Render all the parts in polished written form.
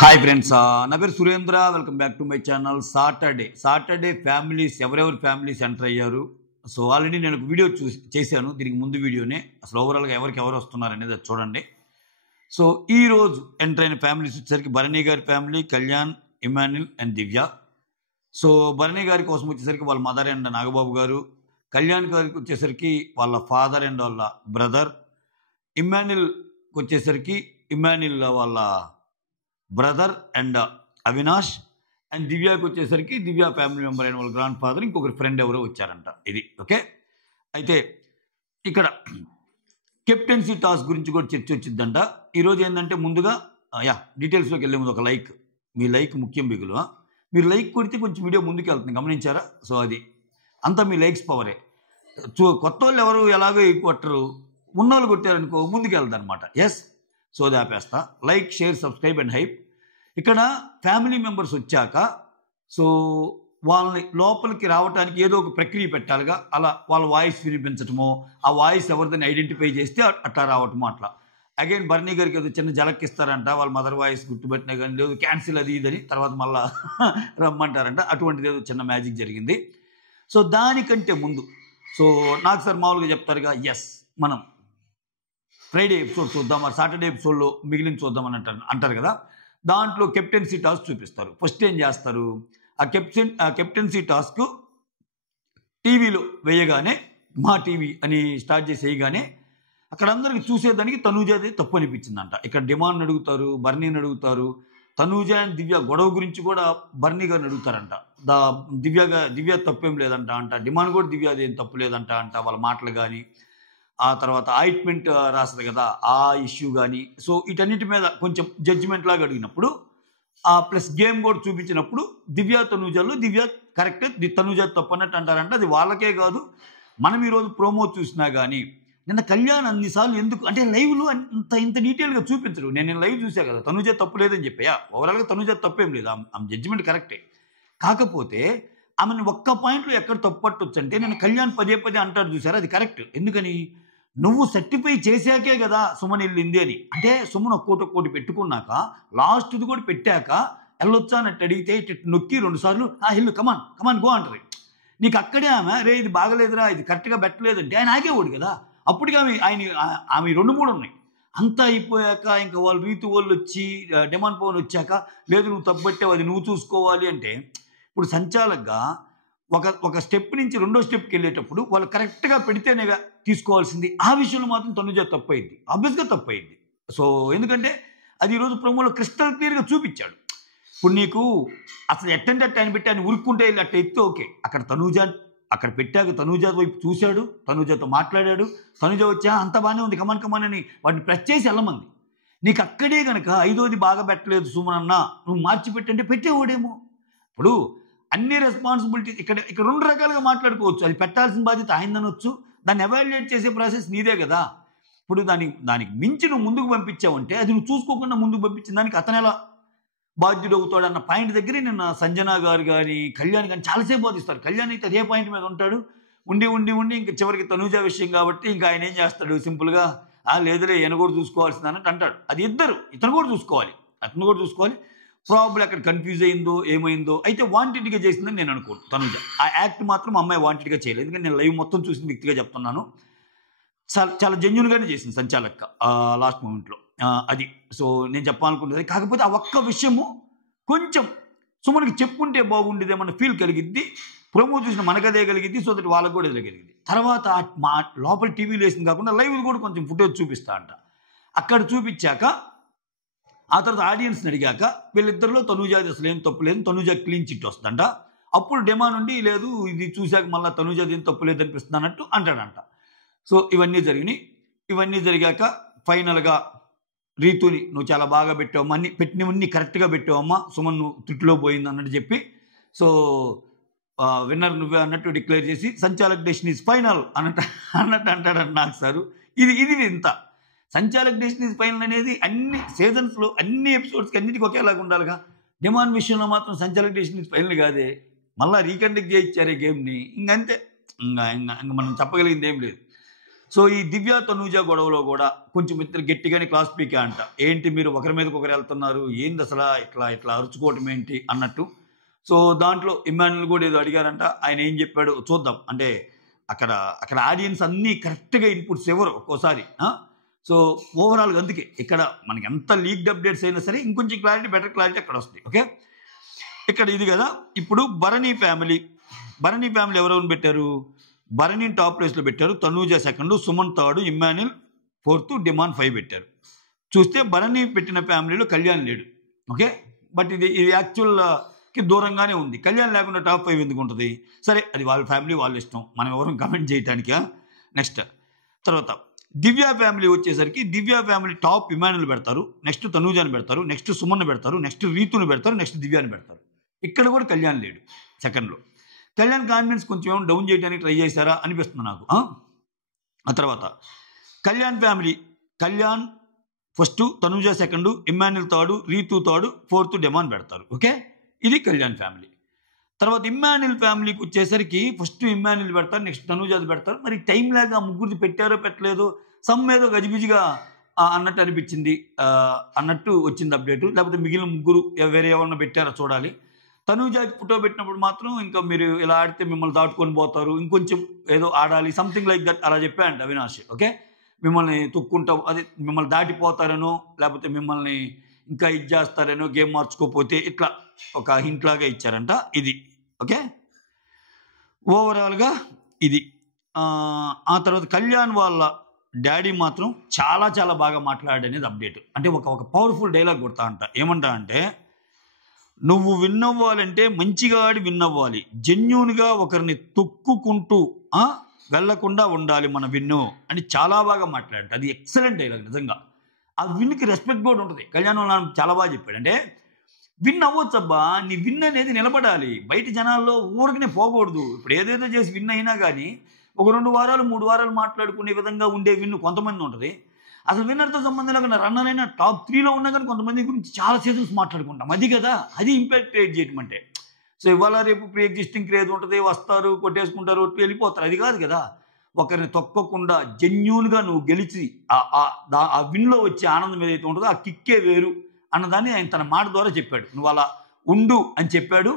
Hi friends, నా పేరు Surendra. Welcome back to my channel. Saturday families ఎవరెవరు ఫ్యామిలీస్ ఎంటర్ అయ్యారు. సో ఆల్రెడీ నేను ఒక వీడియో చేశాను దీనికి ముందు వీడియోనే. అసలు ఓవరాల్గా ఎవరికి ఎవరు వస్తున్నారు అనేది అది చూడండి. సో ఈరోజు ఎంటర్ అయిన ఫ్యామిలీస్ వచ్చేసరికి భరణి గారి family, Kalyan, Emmanuel and Divya. So Bharani గారి కోసం వచ్చేసరికి వాళ్ళ మదర్ అండ్ నాగబాబు గారు, కళ్యాణ్ గారికి వచ్చేసరికి వాళ్ళ ఫాదర్ అండ్ వాళ్ళ బ్రదర్, ఇమాన్యుల్కి వచ్చేసరికి ఇమాన్యుల్ వాళ్ళ బ్రదర్ అండ్ అవినాష్, అండ్ దివ్యాకి వచ్చేసరికి దివ్య ఫ్యామిలీ మెంబర్ అయిన వాళ్ళ గ్రాండ్ ఫాదర్, ఇంకొకరి ఫ్రెండ్ ఎవరో వచ్చారంట. ఇది ఓకే. అయితే ఇక్కడ కెప్టెన్సీ టాస్క్ గురించి కూడా చర్చ వచ్చిందంట. ఈరోజు ఏంటంటే ముందుగా డీటెయిల్స్లోకి వెళ్ళే ముందు ఒక లైక్, మీ లైక్ ముఖ్యం బిగులు. మీరు లైక్ కొడితే కొంచెం వీడియో ముందుకు వెళ్తుంది, గమనించారా? సో అది అంతా మీ లైక్స్ పవరే. కొత్త వాళ్ళు ఎవరు ఎలాగో కొట్టరు, ఉన్నోళ్ళు కొట్టారనుకో ముందుకు వెళ్తుంది అనమాట. ఎస్, సో అది ఆపేస్తా. Like, share, subscribe and hype. ఇక్కడ ఫ్యామిలీ మెంబర్స్ వచ్చాక సో వాళ్ళని లోపలికి రావడానికి ఏదో ఒక ప్రక్రియ పెట్టాలిగా. అలా వాళ్ళ వాయిస్ వినిపించటమో, ఆ వాయిస్ ఎవరిదని ఐడెంటిఫై చేస్తే అట్లా రావటమో అట్లా. అగైన్ భరణి గారికి ఏదో చిన్న జలక్ ఇస్తారంట, వాళ్ళ మదర్ వాయిస్ గుర్తుపెట్టినా కానీ లేదు క్యాన్సిల్ అది ఇదని తర్వాత మళ్ళా రమ్మంటారంట. అటువంటిది ఏదో చిన్న మ్యాజిక్ జరిగింది. సో దానికంటే ముందు సో నాకు సార్ మామూలుగా చెప్తారుగా, ఎస్ మనం ఫ్రైడే ఎపిసోడ్ చూద్దాం, మరి సాటర్డే ఎపిసోడ్లో మిగిలిన చూద్దామని అంటారు కదా. దాంట్లో కెప్టెన్సీ టాస్క్ చూపిస్తారు. ఫస్ట్ ఏం చేస్తారు, ఆ కెప్టెన్సీ టాస్క్ టీవీలో వేయగానే, మా టీవీ అని స్టార్ట్ చేసి వేయగానే అక్కడ అందరికి చూసేదానికి తనూజాది తప్పు అనిపించిందంట. ఇక్కడ డిమాండ్ అడుగుతారు, బర్నీని అడుగుతారు, తనూజ అండ్ దివ్య గొడవ గురించి కూడా బర్నీ గారిని అడుగుతారంట. దివ్య తప్పేం లేదంట అంట, డిమాండ్ కూడా దివ్యది ఏం తప్పు లేదంట అంట, వాళ్ళ మాటలు కానీ ఆ తర్వాత ఆయింట్మెంట్ రాస్తుంది కదా ఆ ఇష్యూ కానీ. సో వీటన్నిటి మీద కొంచెం జడ్జిమెంట్ లాగా అడిగినప్పుడు ప్లస్ గేమ్ కూడా చూపించినప్పుడు దివ్య తనూజాలు దివ్య కరెక్టే, తనూజ తప్పు అన్నట్టు అంటారంట. అది వాళ్ళకే కాదు, మనం ఈరోజు ప్రోమో చూసినా కానీ నిన్న కళ్యాణ్ అన్నిసార్లు ఎందుకు అంటే లైవ్లో ఇంత డీటెయిల్గా చూపించరు. నేను లైవ్ చూసా కదా, తనూజ తప్పు లేదని చెప్పాయా. ఓవరాల్గా తనూజ తప్పేం లేదు, ఆమె జడ్జిమెంట్ కరెక్టే. కాకపోతే ఆమెను ఒక్క పాయింట్లో ఎక్కడ తప్పట్టొచ్చు అంటే, నేను కళ్యాణ్ పదే అంటాడు చూసారా, అది కరెక్ట్. ఎందుకని, నువ్వు సర్టిఫై చేశాకే కదా సుమన్ వెళ్ళింది అని. అంటే సుమన్ ఒక్కోటి పెట్టుకున్నాక లాస్ట్ది కూడా పెట్టాక వెళ్ళొచ్చా అన్నట్టు అడిగితే ఇటు నొక్కి 2 సార్లు వెళ్ళు కమాన్ గో అంటారు. నీకు అక్కడే ఆమె రే ఇది బాగలేదురా, ఇది కరెక్ట్గా పెట్టలేదంటే ఆయన ఆగేవాడు కదా. అప్పటికి ఆమె 2-3 ఉన్నాయి. అంతా అయిపోయాక ఇంకా వాళ్ళు రీతి వాళ్ళు వచ్చి డిమాండ్ పవన్ వచ్చాక లేదు నువ్వు తప్పట్టావు, అది నువ్వు చూసుకోవాలి అంటే, ఇప్పుడు సంచాలకగా ఒక స్టెప్ నుంచి 2వ స్టెప్కి వెళ్ళేటప్పుడు వాళ్ళు కరెక్ట్గా పెడితేనే తీసుకోవాల్సింది. ఆ విషయంలో మాత్రం తనుజ తప్పయింది, ఆబ్వియస్గా తప్పయింది. సో ఎందుకంటే అది ఈరోజు ప్రోమోలో క్రిస్టల్ క్లియర్గా చూపించాడు. ఇప్పుడు నీకు అసలు ఎట్టంటే ఆయన పెట్టి ఆయన ఉరుక్కుంటే వెళ్ళి అట్ట ఎత్తే ఓకే. అక్కడ పెట్టాక తనూజ వైపు చూశాడు, తనూజతో మాట్లాడాడు, తనూజ వచ్చా అంత బాగానే ఉంది కమాన్ అని వాటిని ప్రెస్ చేసి వెళ్ళమంది. నీకు అక్కడే కనుక 5వది బాగా పెట్టలేదు సుమన్ అన్న, నువ్వు మార్చి పెట్టంటే పెట్టేవాడేమో. ఇప్పుడు అన్ని రెస్పాన్సిబిలిటీస్ ఇక్కడ 2 రకాలుగా మాట్లాడుకోవచ్చు. అది పెట్టాల్సిన బాధ్యత ఆయననొచ్చు, దాన్ని ఎవాల్యుయేట్ చేసే ప్రాసెస్ నీదే కదా. ఇప్పుడు దానికి మించి నువ్వు ముందుకు పంపించావంటే అది నువ్వు చూసుకోకుండా ముందుకు పంపించిన దానికి అతను ఎలా బాధ్యుడు అవుతాడు అన్న పాయింట్ దగ్గరే నిన్న సంజన గారు కానీ కళ్యాణ్ కానీ చాలాసేపు బాధిస్తారు. కళ్యాణ్ అయితే అదే పాయింట్ మీద ఉంటాడు, ఉండి ఇంకా చివరికి తనూజ విషయం కాబట్టి ఇంకా ఆయన ఏం చేస్తాడు, సింపుల్గా లేదులే ఈయన కూడా చూసుకోవాల్సింది అన్నట్టు అంటాడు. అది ఇతను కూడా చూసుకోవాలి, అతను కూడా చూసుకోవాలి. ప్రాబ్లం అక్కడ కన్ఫ్యూజ్ అయిందో ఏమైందో, అయితే వాంటెడ్గా చేసిందని నేను అనుకోను తనూజ. ఆ యాక్ట్ మాత్రం అమ్మాయి వాంటెడ్గా చేయలేదు. ఎందుకంటే నేను లైవ్ మొత్తం చూసిన వ్యక్తిగా చెప్తున్నాను, చాలా జెన్యున్గానే చేసింది సంచాలక్క లాస్ట్ మూమెంట్లో. అది సో నేను చెప్పాలనుకుంటుంది. కాకపోతే ఆ ఒక్క విషయము కొంచెం సుమన్కి చెప్పుంటే బాగుండేదేమన్న ఫీల్ కలిగిద్ది. ప్రోమో చూసిన మనకదే కలిగిద్ది, సో దట్ వాళ్ళకు కూడా ఎదురు కలిగింది. తర్వాత మా లోపల టీవీలో వేసింది కాకుండా లైవ్ కూడా కొంచెం ఫుటేజ్ చూపిస్తా అంట. అక్కడ చూపించాక ఆ తర్వాత ఆడియన్స్ని అడిగాక వీళ్ళిద్దరిలో తనూజాది అసలు ఏం తప్పు లేదు, తనూజ క్లీన్ చిట్ వస్తుందంట. అప్పుడు డిమాండ్ ఉండి లేదు ఇది చూశాక మళ్ళీ తనూజాది ఏం తప్పు లేదు అనిపిస్తుంది అన్నట్టు అంటాడంట. సో ఇవన్నీ జరిగాక ఫైనల్గా రీతుని నువ్వు చాలా బాగా పెట్టావమ్మా, అన్ని పెట్టినవన్నీ కరెక్ట్గా పెట్టావమ్మా, సుమన్ నువ్వు త్రుటిలో పోయింది అన్నట్టు చెప్పి సో విన్నర్ నువ్వే అన్నట్టు డిక్లేర్ చేసి సంచాలక్ డెస్టినీ ఈజ్ ఫైనల్ అన్నట్టు అంటాడంట నాకు సారు. ఇది ఇంత సంచాలక్ డెస్టినీ ఈజ్ ఫైనల్ అనేది అన్ని సీజన్స్లో అన్ని ఎపిసోడ్స్కి అన్నిటికీ ఒకేలాగా ఉండాలిగా. డిమాండ్ విషయంలో మాత్రం సంచాలక్ డెస్టినీ ఈజ్ ఫైనల్ కాదే, మళ్ళీ రీకండక్ట్ చేయించారే గేమ్ని. ఇంకంతే, ఇంకా మనం చెప్పగలిగింది ఏం లేదు. సో ఈ దివ్య తనూజ గొడవలో కూడా కొంచెం ఇద్దరు గట్టిగానే క్లాస్ పీకే అంట. ఏంటి మీరు ఒకరి మీదకి ఒకరు వెళ్తున్నారు, ఏంది అసలు ఇట్లా ఇట్లా అరుచుకోవటం ఏంటి అన్నట్టు. సో దాంట్లో ఇమ్మాన్యుల్ కూడా ఏదో అడిగారంట. ఆయన ఏం చెప్పాడు చూద్దాం. అంటే అక్కడ అక్కడ ఆడియన్స్ అన్నీ కరెక్ట్గా ఇన్పుట్స్ ఎవరు ఒక్కోసారి. సో ఓవరాల్గా అందుకే ఇక్కడ మనకి ఎంత లీక్డ్ అప్డేట్స్ అయినా సరే ఇంకొంచెం క్లారిటీ, బెటర్ క్లారిటీ అక్కడ వస్తుంది. ఓకే, ఇక్కడ ఇది కదా. ఇప్పుడు భరణి ఫ్యామిలీ ఎవరెవరిని పెట్టారు? భరణిని టాప్ ప్లేస్లో పెట్టారు, Tanuja second, Suman third, Emmanuel fourth, Demon 5 పెట్టారు. చూస్తే భరణి పెట్టిన ఫ్యామిలీలో కళ్యాణ్ లేడు. ఓకే, బట్ ఇది యాక్చువల్కి దూరంగానే ఉంది. కళ్యాణ్ లేకుండా టాప్ 5 ఎందుకు ఉంటుంది? సరే, అది వాళ్ళ ఫ్యామిలీ, వాళ్ళ ఇష్టం, మనం ఎవరు కమెంట్ చేయడానికి. నెక్స్ట్ తర్వాత దివ్య ఫ్యామిలీ వచ్చేసరికి దివ్య ఫ్యామిలీ టాప్ ఇమ్మాన్యుల్ పెడతారు, నెక్స్ట్ తనూజాని పెడతారు, నెక్స్ట్ సుమన్ పెడతారు, నెక్స్ట్ రీతుని పెడతారు, నెక్స్ట్ దివ్యాని పెడతారు. ఇక్కడ కూడా కళ్యాణ్ లేడు సెకండ్లో. కళ్యాణ్ కాన్ఫిడెన్స్ కొంచెం ఏమైనా డౌన్ చేయడానికి ట్రై చేశారా అనిపిస్తుంది నాకు. ఆ తర్వాత Kalyan family, Kalyan first, Tanuja second, Emmanuel third, Ritu third, fourth Demon పెడతారు. ఓకే, ఇది కళ్యాణ్ ఫ్యామిలీ. తర్వాత ఇమ్మాన్యుల్ ఫ్యామిలీకి వచ్చేసరికి ఫస్ట్ ఇమ్మాన్యుల్ పెడతారు, నెక్స్ట్ తనూజాది పెడతారు. మరి టైం లాగా ముగ్గురిది పెట్టారో పెట్టలేదో, సమ్ ఏదో గజిబిజిగా అన్నట్టు అనిపించింది, అన్నట్టు వచ్చింది అప్డేటు. లేకపోతే మిగిలిన ముగ్గురు వేరే ఏమన్నా పెట్టారో చూడాలి. తనూజాకి ఫోటో పెట్టినప్పుడు మాత్రం ఇంకా మీరు ఇలా ఆడితే మిమ్మల్ని దాటుకొని పోతారు, ఇంకొంచెం ఏదో ఆడాలి, సంథింగ్ లైక్ దట్ అలా చెప్పాయంట అవినాష్. ఓకే, మిమ్మల్ని తొక్కుంటావు, అది మిమ్మల్ని దాటిపోతారనో, లేకపోతే మిమ్మల్ని ఇంకా ఇది చేస్తారనో, గేమ్ మార్చుకోకపోతే, ఇట్లా ఒక హింట్ లాగా ఇచ్చారంట. ఇది ఓకే, ఓవరాల్గా ఇది. ఆ తర్వాత కళ్యాణ్ వాళ్ళ డాడీ మాత్రం చాలా చాలా బాగా మాట్లాడనేది అప్డేట్. అంటే ఒక పవర్ఫుల్ డైలాగ్ కొడతా అంట. ఏమంటా అంటే, నువ్వు విన్ అవ్వాలంటే మంచిగా ఆడి విన్ అవ్వాలి, జెన్యూన్గా ఒకరిని తొక్కుకుంటూ వెళ్లకుండా ఉండాలి మన విన్ను అని చాలా బాగా మాట్లాడంట. అది ఎక్సలెంట్ డైలాగ్ నిజంగా. ఆ విన్కి రెస్పెక్ట్ కూడా ఉంటుంది. కళ్యాణ్ వాళ్ళ చాలా బాగా చెప్పాడు. అంటే విన్ అవ్వచ్చబ్బా, నీ విన్ అనేది నిలబడాలి, బయట జనాల్లో ఊరికనే పోకూడదు. ఇప్పుడు ఏదేదో చేసి విన్ అయినా కానీ ఒక 2 వారాలు 3 వారాలు మాట్లాడుకునే విధంగా ఉండే విన్ను కొంతమంది ఉంటుంది. అసలు విన్నర్తో సంబంధం లేకుండా రన్నర్ అయినా టాప్ 3లో ఉన్నా కానీ కొంతమంది గురించి చాలా సీజన్స్ మాట్లాడుకుంటాం. అది కదా, అది ఇంపాక్ట్ క్రియేట్ చేయడం అంటే. సో ఇవాళ రేపు ప్రీ ఎగ్జిస్టింగ్ క్రేజ్ ఉంటుంది, వస్తారు, కొట్టేసుకుంటారు, వెళ్ళిపోతారు. అది కాదు కదా. ఒకరిని తొక్కకుండా జెన్యూన్గా నువ్వు గెలిచి ఆ విన్లో వచ్చే ఆనందం ఏదైతే ఉంటుందో ఆ కిక్కే వేరు అన్నదాన్ని ఆయన తన మాట ద్వారా చెప్పాడు. నువ్వు అలా ఉండు అని చెప్పాడు.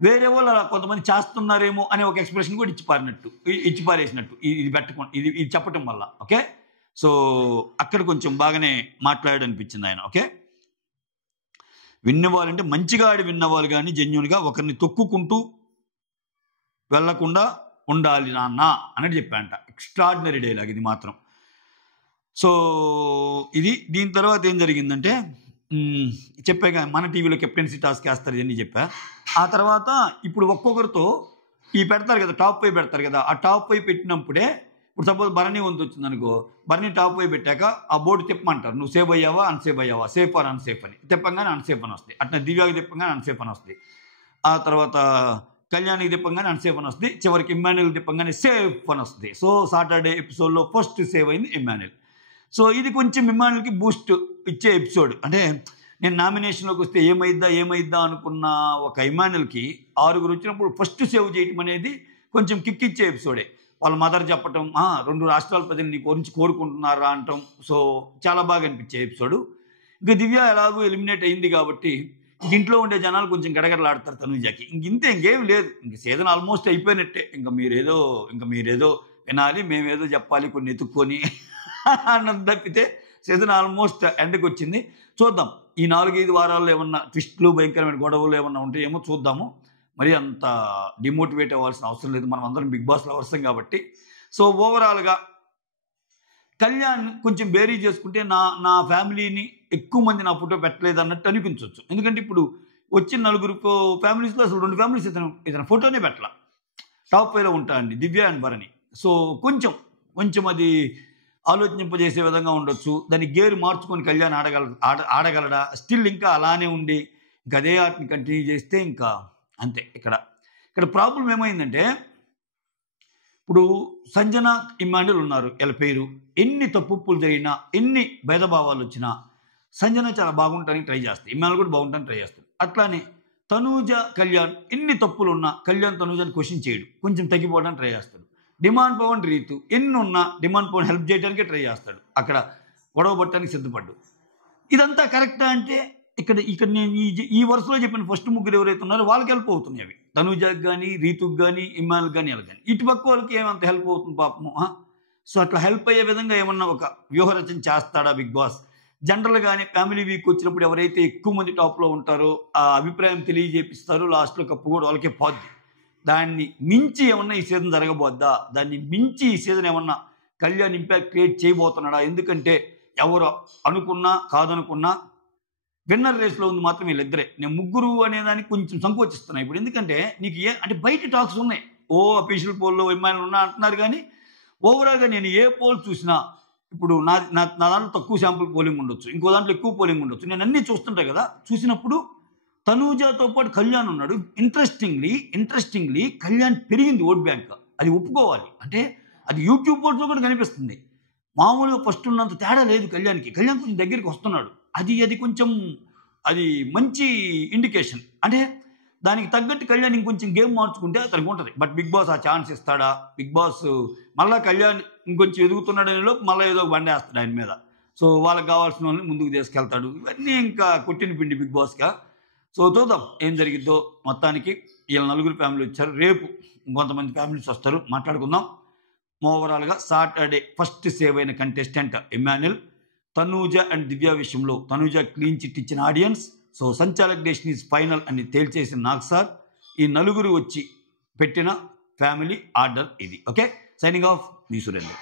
వేరే వాళ్ళు అలా కొంతమంది చేస్తున్నారేమో అనే ఒక ఎక్స్ప్రెషన్ కూడా ఇచ్చిపారేసినట్టు ఇది పెట్టుకోండి, ఇది చెప్పటం వల్ల. ఓకే, సో అక్కడ కొంచెం బాగానే మాట్లాడనిపించింది ఆయన. ఓకే, విన్నవాళ్ళంటే మంచిగా ఆడి విన్నవాళ్ళు కానీ జెన్యూన్గా ఒకరిని తొక్కుకుంటూ వెళ్లకుండా ఉండాలి నాన్న అన్నట్టు చెప్పాడంట. ఎక్స్ట్రాడినరీ డైలాగ్ ఇది మాత్రం. సో ఇది. దీని తర్వాత ఏం జరిగిందంటే, చెప్పాక మన టీవీలో కెప్టెన్సీ టాస్క్ వేస్తారు ఇవన్నీ చెప్పా. ఆ తర్వాత ఇప్పుడు ఒక్కొక్కరితో ఈ పెడతారు కదా, టాప్ 5 పెడతారు కదా. ఆ టాప్ 5 పెట్టినప్పుడే ఇప్పుడు సపోజ్ భరణి వంతు వచ్చింది అనుకో, భరణి టాప్ 5 పెట్టాక ఆ బోర్డు తిప్పమంటారు, నువ్వు సేవ్ అయ్యావా అన్సేవ్ అయ్యావా, సేఫ్ ఆర్ అన్సేఫ్ అని. తిప్పంగానే అన్సేఫ్ అని వస్తుంది. అట్లా దివ్యాకి తిప్పంగానే అన్సేఫ్ అని వస్తుంది. ఆ తర్వాత కళ్యాణ్కి తిప్పంగానే అన్సేఫ్ అని వస్తుంది. చివరికి ఇమ్మాన్యుల్ తిప్పంగానే సేఫ్ అని వస్తుంది. సో సాటర్డే ఎపిసోడ్లో ఫస్ట్ సేవ్ అయింది ఇమ్మాన్యుల్. సో ఇది కొంచెం ఇమ్మాన్యుల్కి బూస్ట్ ఇచ్చే ఎపిసోడ్. అంటే నేను నామినేషన్లోకి వస్తే ఏమైద్దా అనుకున్న ఒక ఇమ్మాన్యుల్కి 6 వచ్చినప్పుడు ఫస్ట్ సేవ్ చేయటం అనేది కొంచెం కిక్ ఇచ్చే ఎపిసోడే. వాళ్ళ మదర్ చెప్పటం, 2 రాష్ట్రాల ప్రజలు నీ గురించి కోరుకుంటున్నారా అంటాం. సో చాలా బాగా అనిపించే ఎపిసోడు. ఇంకా దివ్య ఎలాగో ఎలిమినేట్ అయింది కాబట్టి ఇంట్లో ఉండే జనాలు కొంచెం గడగడలాడతారు తనూజాకి. ఇంకేం లేదు, ఇంక సీజన్ ఆల్మోస్ట్ అయిపోయినట్టే. ఇంకా మీరేదో వినాలి, మేమేదో చెప్పాలి కొన్ని ఎత్తుక్కొని అన్నది తప్పితే సీజన్ ఆల్మోస్ట్ ఎండ్కి వచ్చింది. చూద్దాం ఈ 4-5 వారాల్లో ఏమన్నా ట్విస్టులు, భయంకరమైన గొడవలు ఏమన్నా ఉంటాయేమో చూద్దాము. మరి అంత డిమోటివేట్ అవ్వాల్సిన అవసరం లేదు, మనం అందరం బిగ్ బాస్ లవర్సం కాబట్టి. సో ఓవరాల్గా కళ్యాణ్ కొంచెం బేరీ చేసుకుంటే నా ఫ్యామిలీని ఎక్కువ మంది నా ఫోటో పెట్టలేదు అన్నట్టు అనిపించవచ్చు. ఎందుకంటే ఇప్పుడు వచ్చిన 4 ఫ్యామిలీస్లో అసలు 2 ఫ్యామిలీస్ ఇతను ఫోటోనే పెట్టాల. టాప్ 5లో ఉంటా అండి దివ్య అండ్ భరణి. సో కొంచెం అది ఆలోచింపజేసే విధంగా ఉండొచ్చు. దాన్ని గేరు మార్చుకొని కళ్యాణ్ ఆడగలడా, స్టిల్ ఇంకా అలానే ఉండి ఇంకా అదే ఆటని కంటిన్యూ చేస్తే ఇంకా అంతే. ఇక్కడ ప్రాబ్లం ఏమైందంటే, ఇప్పుడు సంజన, ఇమ్మాన్యుల్ ఉన్నారు, వీళ్ళ పేరు ఎన్ని తప్పులు జరిగినా, ఎన్ని భేదభావాలు వచ్చినా సంజన చాలా బాగుంటానికి ట్రై చేస్తాయి, ఇమ్మాన్యుల్ కూడా బాగుంటానికి ట్రై చేస్తాడు. అట్లానే తనూజ, కళ్యాణ్ ఎన్ని తప్పులు ఉన్నా కళ్యాణ్ తనూజని క్వశ్చన్ చేయడు, కొంచెం తగ్గిపోవడానికి ట్రై చేస్తాడు. డిమాండ్ పవన్ రీతు ఎన్ని ఉన్నా డిమాండ్ పవన్ హెల్ప్ చేయడానికే ట్రై చేస్తాడు, అక్కడ గొడవ పట్టడానికి సిద్ధపడ్డు. ఇదంతా కరెక్టా అంటే ఇక్కడ నేను ఈ వరుసలో చెప్పిన ఫస్ట్ ముగ్గురు ఎవరైతే ఉన్నారో వాళ్ళకి హెల్ప్ అవుతున్నాయి అవి. తనూజకి కానీ, రీతుకి కానీ, ఇమాన్కి కానీ, వాళ్ళకి కానీ. ఇటు పక్క వాళ్ళకి ఏమంత హెల్ప్ అవుతుంది పాపము. సో అట్లా హెల్ప్ అయ్యే విధంగా ఏమన్నా ఒక వ్యూహరచన చేస్తాడా బిగ్ బాస్? జనరల్గానే ఫ్యామిలీ వీక్ వచ్చినప్పుడు ఎవరైతే ఎక్కువ మంది టాప్లో ఉంటారో ఆ అభిప్రాయం తెలియజేపిస్తారో, లాస్ట్లో కప్పు కూడా వాళ్ళకే పోద్ది. దాన్ని మించి ఏమన్నా ఈ సీజన్ జరగబోద్దా? దాన్ని మించి ఈ సీజన్ ఏమన్నా కళ్యాణ్ ఇంపాక్ట్ క్రియేట్ చేయబోతున్నాడా? ఎందుకంటే ఎవరు అనుకున్నా కాదనుకున్నా విన్నర్ రేస్లో ఉంది మాత్రం వీళ్ళిద్దరే. నేను ముగ్గురు అనేదానికి కొంచెం సంకోచిస్తున్నా ఇప్పుడు. ఎందుకంటే నీకు అంటే బయట టాక్స్ ఉన్నాయి, అఫీషియల్ పోల్లో ఎమ్మెల్యేలు ఉన్నా అంటున్నారు. కానీ ఓవరాల్గా నేను ఏ పోల్ చూసినా, ఇప్పుడు నా దాంట్లో తక్కువ శాంపుల్ పోలింగ్ ఉండొచ్చు, ఇంకో దాంట్లో ఎక్కువ పోలింగ్ ఉండొచ్చు, నేను అన్నీ చూస్తుంటాయి కదా. చూసినప్పుడు తనూజతో పాటు కళ్యాణ్ ఉన్నాడు. ఇంట్రెస్టింగ్లీ కళ్యాణ్ పెరిగింది ఓట్ బ్యాంక్, అది ఒప్పుకోవాలి. అంటే అది యూట్యూబ్ పోల్స్లో కూడా కనిపిస్తుంది. మామూలుగా ఫస్ట్ ఉన్నంత తేడా లేదు కళ్యాణ్కి. కళ్యాణ్ కొంచెం దగ్గరికి వస్తున్నాడు. అది కొంచెం అది మంచి ఇండికేషన్. అంటే దానికి తగ్గట్టు కళ్యాణ్ ఇంకొంచెం గేమ్ మార్చుకుంటే తనకు ఉంటుంది. బట్ బిగ్ బాస్ ఆ ఛాన్స్ ఇస్తాడా? బిగ్ బాస్ మళ్ళీ కళ్యాణ్ ఇంకొంచెం ఎదుగుతున్నాడనే లోపు మళ్ళీ ఏదో బండేస్తాడు ఆయన మీద. సో వాళ్ళకి కావాల్సిన వాళ్ళని ముందుకు తీసుకెళ్తాడు. ఇవన్నీ ఇంకా కొట్టిన పిండి బిగ్ బాస్గా. సో చూద్దాం ఏం జరిగిద్దో. మొత్తానికి వీళ్ళ నలుగురు ఫ్యామిలీ వచ్చారు, రేపు ఇంకొంతమంది ఫ్యామిలీస్ వస్తారు, మాట్లాడుకుందాం. ఓవరాల్గా సాటర్డే ఫస్ట్ సేవ్ అయిన contestant Emmanuel. Tanuja and Divya విషయంలో తనూజ క్లీన్ చిట్ ఇచ్చిన ఆడియన్స్. సో సంచాలక్ డెస్టినీ ఈజ్ ఫైనల్ అని తేల్చేసిన నాగ్ సార్. ఈ నలుగురు వచ్చి పెట్టిన ఫ్యామిలీ ఆర్డర్ ఇది. ఓకే, సైనింగ్ ఆఫ్, మీ సురేంద్ర.